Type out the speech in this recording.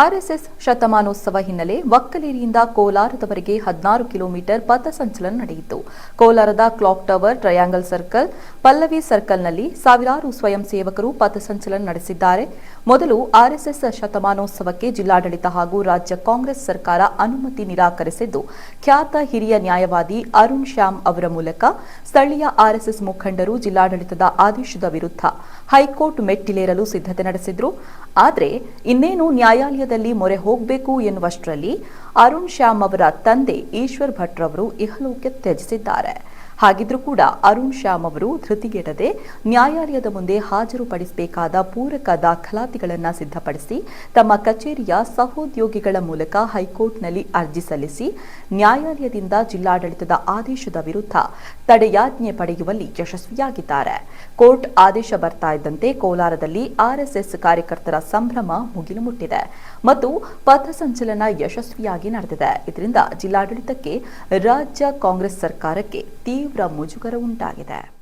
RSS ಶತಮಾನೋತ್ಸವ ಹಿನ್ನೆಲೆ ಒಕ್ಕಲೇರಿಯಿಂದ ಕೋಲಾರದವರೆಗೆ ಹದಿನಾರು ಕಿಲೋಮೀಟರ್ ಪಥಸಂಚಲನ ನಡೆಯಿತು. ಕೋಲಾರದ clock tower, triangle circle, Pallavi ಸರ್ಕಲ್ನಲ್ಲಿ ಸಾವಿರಾರು ಸ್ವಯಂ ಸೇವಕರು ಪಥಸಂಚಲನ ನಡೆಸಿದ್ದಾರೆ. ಮೊದಲು ಆರ್ಎಸ್ಎಸ್ ಶತಮಾನೋತ್ಸವಕ್ಕೆ ಜಿಲ್ಲಾಡಳಿತ ಹಾಗೂ ರಾಜ್ಯ ಕಾಂಗ್ರೆಸ್ ಸರ್ಕಾರ ಅನುಮತಿ ನಿರಾಕರಿಸಿದ್ದು, ಖ್ಯಾತ ಹಿರಿಯ ನ್ಯಾಯವಾದಿ ಅರುಣ್ ಶ್ಯಾಮ್ ಅವರ ಮೂಲಕ ಸ್ಥಳೀಯ ಆರ್ಎಸ್ಎಸ್ ಮುಖಂಡರು ಜಿಲ್ಲಾಡಳಿತದ ಆದೇಶದ ವಿರುದ್ಧ ಹೈಕೋರ್ಟ್ ಮೆಟ್ಟಿಲೇರಲು ಸಿದ್ಧತೆ ನಡೆಸಿದ್ರು. ಆದರೆ ಇನ್ನೇನು ನ್ಯಾಯಾಲಯದಲ್ಲಿ ಮೊರೆ ಹೋಗಬೇಕು ಎನ್ನುವಷ್ಟರಲ್ಲಿ ಅರುಣ್ ಶ್ಯಾಮ್ ಅವರ ತಂದೆ ಈಶ್ವರ್ ಭಟ್ರವರು ಇಹಲೋಕ ತ್ಯಜಿಸಿದ್ದಾರೆ. ಹಾಗಿದ್ರೂ ಕೂಡ ಅರುಣ್ ಶ್ಯಾಮ್ ಅವರು ಧೃತಿಗೆಡದೆ ನ್ಯಾಯಾಲಯದ ಮುಂದೆ ಹಾಜರುಪಡಿಸಬೇಕಾದ ಪೂರಕ ದಾಖಲಾತಿಗಳನ್ನು ಸಿದ್ಧಪಡಿಸಿ ತಮ್ಮ ಕಚೇರಿಯ ಸಹೋದ್ಯೋಗಿಗಳ ಮೂಲಕ ಹೈಕೋರ್ಟ್ನಲ್ಲಿ ಅರ್ಜಿ ಸಲ್ಲಿಸಿ ನ್ಯಾಯಾಲಯದಿಂದ ಜಿಲ್ಲಾಡಳಿತದ ಆದೇಶದ ವಿರುದ್ಧ ತಡೆಯಾಜ್ಞೆ ಪಡೆಯುವಲ್ಲಿ ಯಶಸ್ವಿಯಾಗಿದ್ದಾರೆ. ಕೋರ್ಟ್ ಆದೇಶ ಬರ್ತಾ ಇದ್ದಂತೆ ಕೋಲಾರದಲ್ಲಿ ಆರ್ಎಸ್ಎಸ್ ಕಾರ್ಯಕರ್ತರ ಸಂಭ್ರಮ ಮುಗಿಲು ಮುಟ್ಟಿದೆ ಮತ್ತು ಪಥಸಂಚಲನ ಯಶಸ್ವಿಯಾಗಿ ನಡೆದಿದೆ. ಇದರಿಂದ ಜಿಲ್ಲಾಡಳಿತಕ್ಕೆ ರಾಜ್ಯ ಕಾಂಗ್ರೆಸ್ ಸರ್ಕಾರಕ್ಕೆ ತೀವ್ರ ಮುಜುಗರ ಉಂಟಾಗಿದೆ.